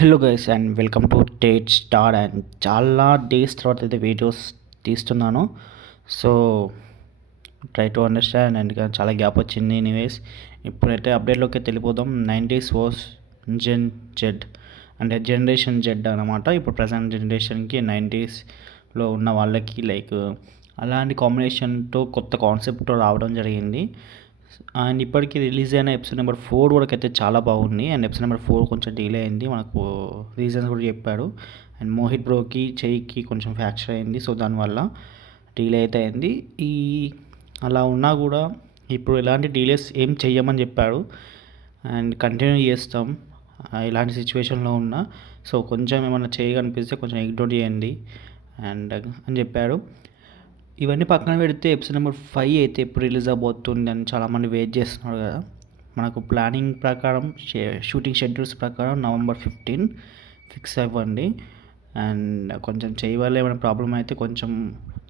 Hello guys and welcome to Tate star and చాలా days తర్వాత అయితే వీడియోస్ తీస్తున్నాను. So try to understand and చాలా గ్యాప్ వచ్చింది. ఎనీవేస్ ఇప్పుడైతే అప్డేట్లోకి అయితే వెళ్ళిపోదాం. 90s వాస్ జెన్ జెడ్ అంటే జనరేషన్ జెడ్ అనమాట. ఇప్పుడు ప్రజెంట్ జనరేషన్కి 90స్లో ఉన్న వాళ్ళకి లైక్ అలాంటి కాంబినేషన్తో కొత్త కాన్సెప్ట్తో రావడం జరిగింది. అండ్ ఇప్పటికీ రిలీజ్ అయిన ఎపిసోడ్ నెంబర్ 4 వరకు అయితే చాలా బాగుంది. అండ్ ఎపిసోడ్ నెంబర్ 4 కొంచెం డిలే అయింది, మనకు రీజన్స్ కూడా చెప్పాడు. అండ్ మోహిత్ బ్రోకి చెయ్యికి కొంచెం ఫ్రాక్చర్ అయింది, సో దానివల్ల డిలే అయితే అయింది. అలా ఉన్నా కూడా ఇప్పుడు ఎలాంటి డిలేస్ ఏం చెయ్యమని చెప్పాడు అండ్ కంటిన్యూ చేస్తాం ఇలాంటి సిచ్యువేషన్లో ఉన్నా. సో కొంచెం ఏమైనా చేయగనిపిస్తే కొంచెం ఇగ్నోర్ చేయండి అండ్ అని చెప్పాడు. ఇవన్నీ పక్కన పెడితే ఎపిసోడ్ నెంబర్ 5 అయితే ఎప్పుడు రిలీజ్ అవబోతుంది అని చాలామంది వెయిట్ చేస్తున్నారు కదా. మనకు ప్లానింగ్ ప్రకారం షూటింగ్ షెడ్యూల్స్ ప్రకారం November 15 ఫిక్స్ అవ్వండి. అండ్ కొంచెం చేయవల్ల ఏమైనా ప్రాబ్లం అయితే కొంచెం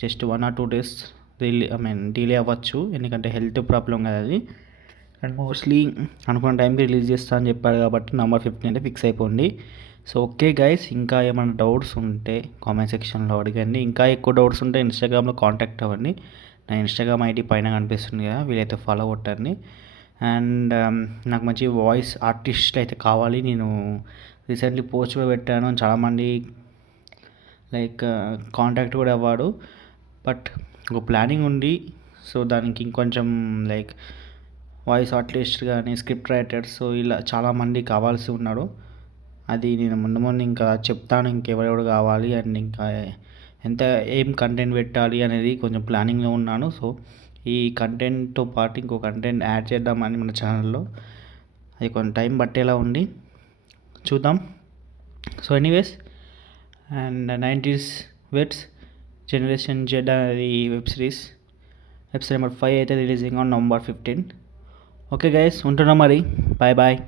జస్ట్ 1 or 2 days డిలే అవ్వచ్చు, ఎందుకంటే హెల్త్ ప్రాబ్లం కదా అది. అండ్ మోస్ట్లీ అనుకున్న టైంకి రిలీజ్ చేస్తా అని చెప్పాడు కాబట్టి November 15 అయితే ఫిక్స్ అయిపోండి. సో ఓకే గైస్, ఇంకా ఏమైనా డౌట్స్ ఉంటే కామెంట్ సెక్షన్లో అడగండి. ఇంకా ఎక్కువ డౌట్స్ ఉంటే ఇన్స్టాగ్రామ్లో కాంటాక్ట్ అవ్వండి. నా ఇన్స్టాగ్రామ్ ఐడి పైన కనిపిస్తుంది కదా, వీలైతే ఫాలో కొట్టండి. అండ్ నాకు మంచి వాయిస్ ఆర్టిస్ట్ అయితే కావాలి. నేను రీసెంట్లీ పోస్ట్ కూడా పెట్టాను, చాలామంది లైక్ కాంటాక్ట్ కూడా అవ్వాడు. బట్ ఒక ప్లానింగ్ ఉంది. సో దానికి ఇంకొంచెం లైక్ వాయిస్ ఆర్టిస్ట్ కానీ స్క్రిప్ట్ రైటర్స్ ఇలా చాలామంది కావాల్సి ఉన్నాడు. అది నేను ముందు ముందు ఇంకా చెప్తాను ఇంకెవరెవరు కావాలి అండ్ ఇంకా ఎంత ఏం కంటెంట్ పెట్టాలి అనేది కొంచెం ప్లానింగ్లో ఉన్నాను. సో ఈ కంటెంట్తో పాటు ఇంకో కంటెంట్ యాడ్ చేద్దామని మన ఛానల్లో, అది కొంచెం టైం పట్టేలా ఉంది, చూద్దాం. So anyways, and 90s vets generation Z అనేది వెబ్ సిరీస్ ఎపిసోడ్ నెంబర్ 5 అయితే releasing on November 15. Okay guys, ఉంటున్నాం మరి. Bye bye.